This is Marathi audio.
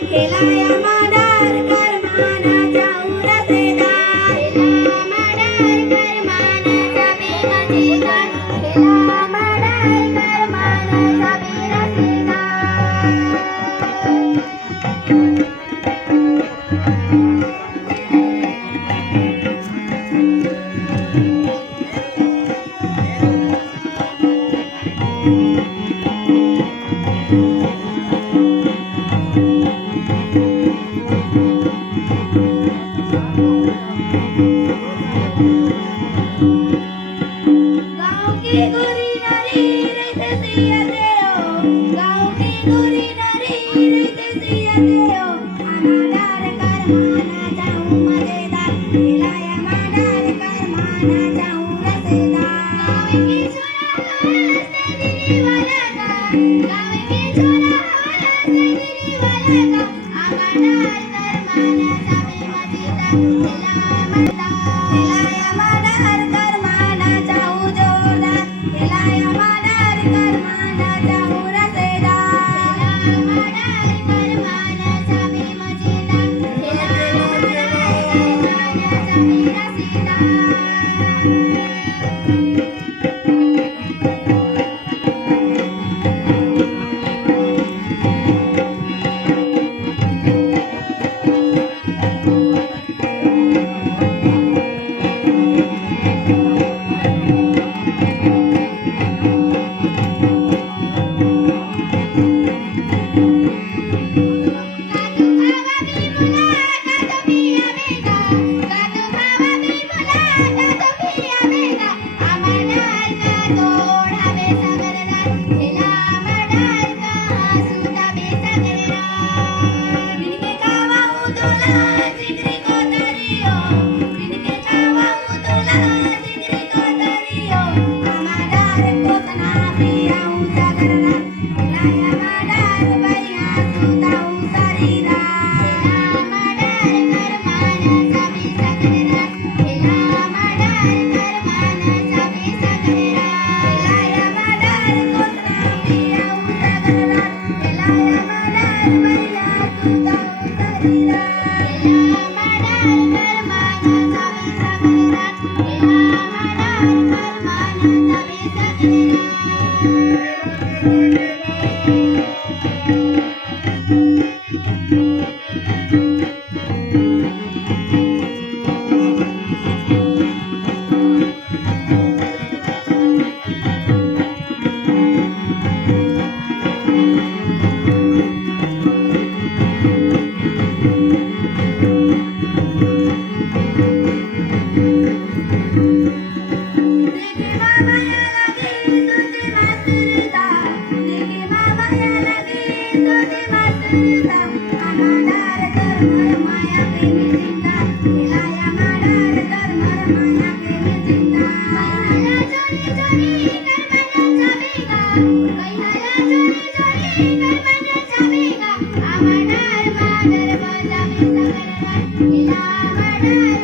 हेलाया माडार करमानाचा उरसेदार हेला माडार करमानाचा बेमजेदार हेला माडार करमानाचा गाँव की गोरी नारी रहते सिया देओ गाँव की गोरी नारी रहते सिया देओ आमाडार करमाना जाऊ मजेदार हेलाया माडार करमाना जाऊ रसेदार गाँव की छोरा हंसते दिली वाला का गाँव की छोरा हंसते दिली वाला का आमाडार करमाना जावे मजेदार हेलाया माडार करमाना जाऊ जोरदार हेलाया माडार करमाना जाऊ रसेदार हेला माडार करमाना जावे मजेदार हेला माडार करमाना जावे रसेदार Amandar,